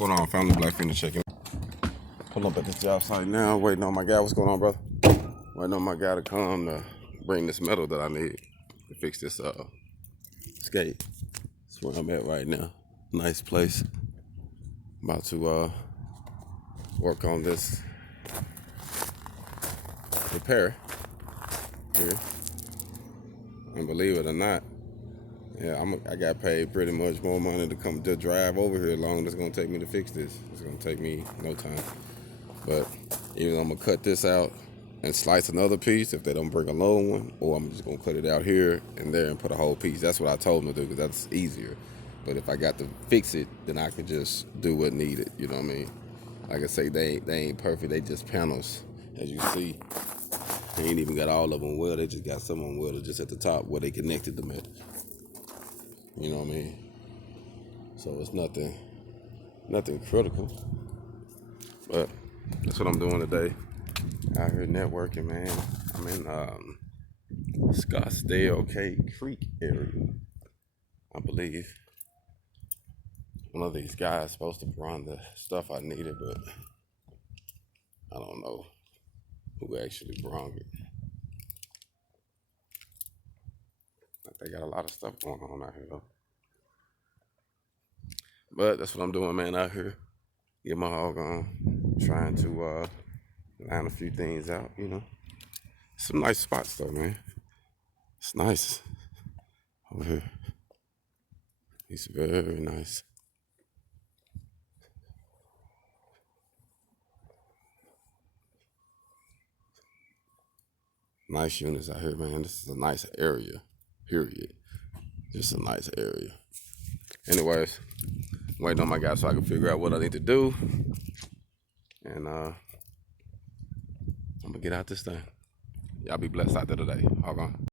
going on, family? Black Phoenix checking. Pull up at this job site now, waiting on my guy. What's going on, brother? Waiting on my guy to come to bring this metal that I need to fix this skate. That's where I'm at right now. Nice place. About to work on this repair here. And believe it or not, yeah, I got paid pretty much more money to come to drive over here long as it's gonna take me to fix this. It's gonna take me no time. But either I'm gonna cut this out and slice another piece if they don't bring a long one, or I'm just gonna cut it out here and there and put a whole piece. That's what I told them to do because that's easier. But if I got to fix it, then I could just do what needed. You know what I mean? Like I say, they ain't perfect. They just panels, as you see. They ain't even got all of them welded. They just got some of them welded just at the top where they connected them at. You know what I mean? So it's nothing critical. But that's what I'm doing today. Out here networking, man. I'm in Scottsdale Creek area, I believe. One of these guys supposed to run the stuff I needed, but I don't know who actually brought it. They got a lot of stuff going on out here, though. But that's what I'm doing, man, out here. Get my hog on. Trying to line a few things out, you know. Some nice spots, though, man. It's nice over here. It's very nice. Nice units out here, man. This is a nice area, period. Just a nice area. Anyways, waiting on my guy so I can figure out what I need to do. And I'm gonna get out this thing. Y'all be blessed out there today. Hog on.